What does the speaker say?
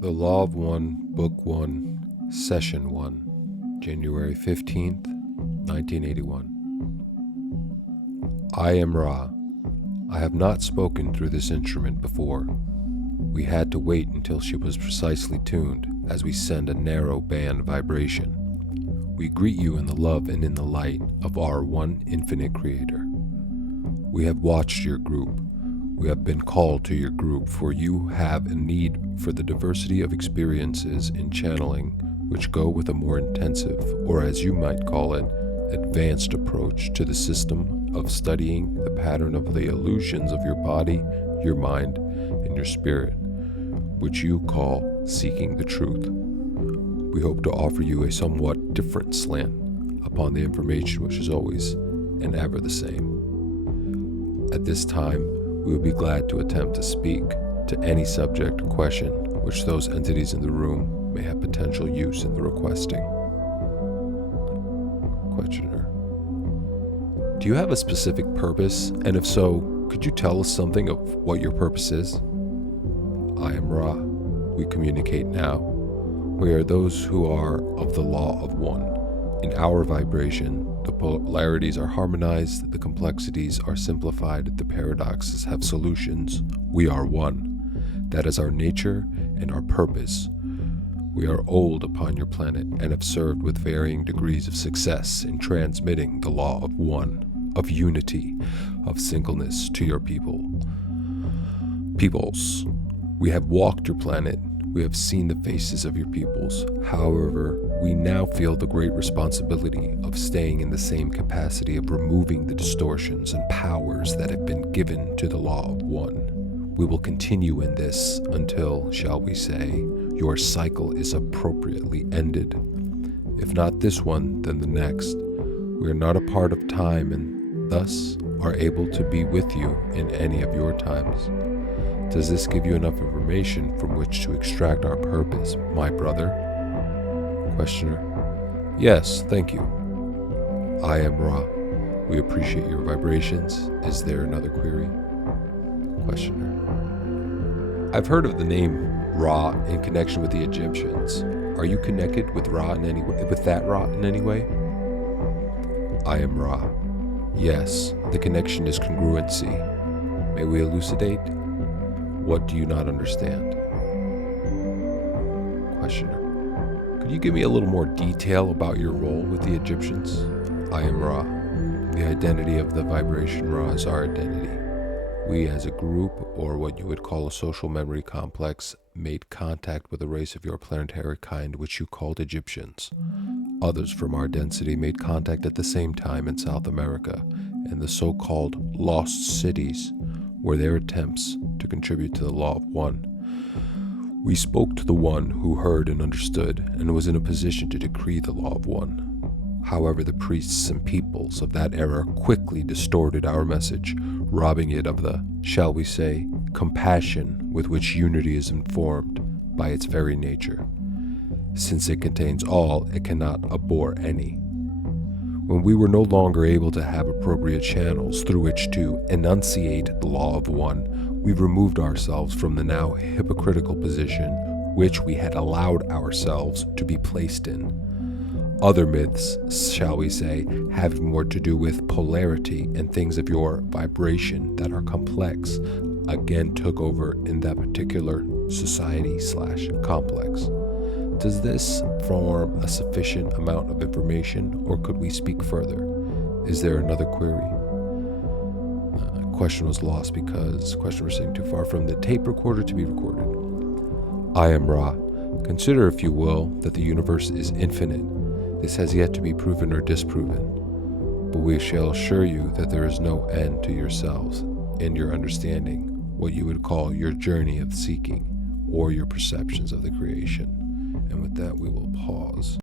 The Law of One, Book 1, Session 1, January 15th, 1981. I am Ra. I have not spoken through this instrument before. We had to wait until she was precisely tuned as we send a narrow band vibration. We greet you in the love and in the light of our one infinite Creator. We have watched your group. We have been called to your group, for you have a need for the diversity of experiences in channeling which go with a more intensive, or as you might call it, advanced approach to the system of studying the pattern of the illusions of your body, your mind, and your spirit, which you call seeking the truth. We hope to offer you a somewhat different slant upon the information which is always and ever the same. At this time, we would be glad to attempt to speak to any subject or question which those entities in the room may have potential use in the requesting. Questioner: do you have a specific purpose? And if so, could you tell us something of what your purpose is? I am Ra. We communicate now. We are those who are of the law of one. In our vibration, the polarities are harmonized, the complexities are simplified, the paradoxes have solutions. We are one. That is our nature and our purpose. We are old upon your planet and have served with varying degrees of success in transmitting the law of one, of unity, of singleness to your peoples. We have walked your planet. We have seen the faces of your peoples. However, we now feel the great responsibility of staying in the same capacity of removing the distortions and powers that have been given to the law of one. We will continue in this until, shall we say, your cycle is appropriately ended. If not this one, then the next. We are not a part of time and thus are able to be with you in any of your times. Does this give you enough information from which to extract our purpose, my brother? Questioner: yes, thank you. I am Ra. We appreciate your vibrations. Is there another query? Questioner: I've heard of the name Ra in connection with the Egyptians. Are you connected with Ra in any way, with that Ra in any way? I am Ra. Yes, the connection is congruency. May we elucidate? What do you not understand? Questioner: could you give me a little more detail about your role with the Egyptians? I am Ra. The identity of the vibration Ra is our identity. We as a group, or what you would call a social memory complex, made contact with a race of your planetary kind which you called Egyptians. Others from our density made contact at the same time in South America, and the so-called lost cities were their attempts to contribute to the law of one. We spoke to the one who heard and understood and was in a position to decree the law of one. However, the priests and peoples of that era quickly distorted our message, robbing it of the, shall we say, compassion with which unity is informed by its very nature. Since it contains all, it cannot abhor any. When we were no longer able to have appropriate channels through which to enunciate the law of one, we removed ourselves from the now hypocritical position which we had allowed ourselves to be placed in. Other myths, shall we say, have more to do with polarity and things of your vibration that are complex, again took over in that particular society/complex. Does this form a sufficient amount of information, or could we speak further? Is there another query? Question was lost because question was sitting too far from the tape recorder to be recorded. I am Ra. Consider, if you will, that the universe is infinite. This has yet to be proven or disproven, but we shall assure you that there is no end to yourselves and your understanding, what you would call your journey of seeking, or your perceptions of the creation. And with that, we will pause.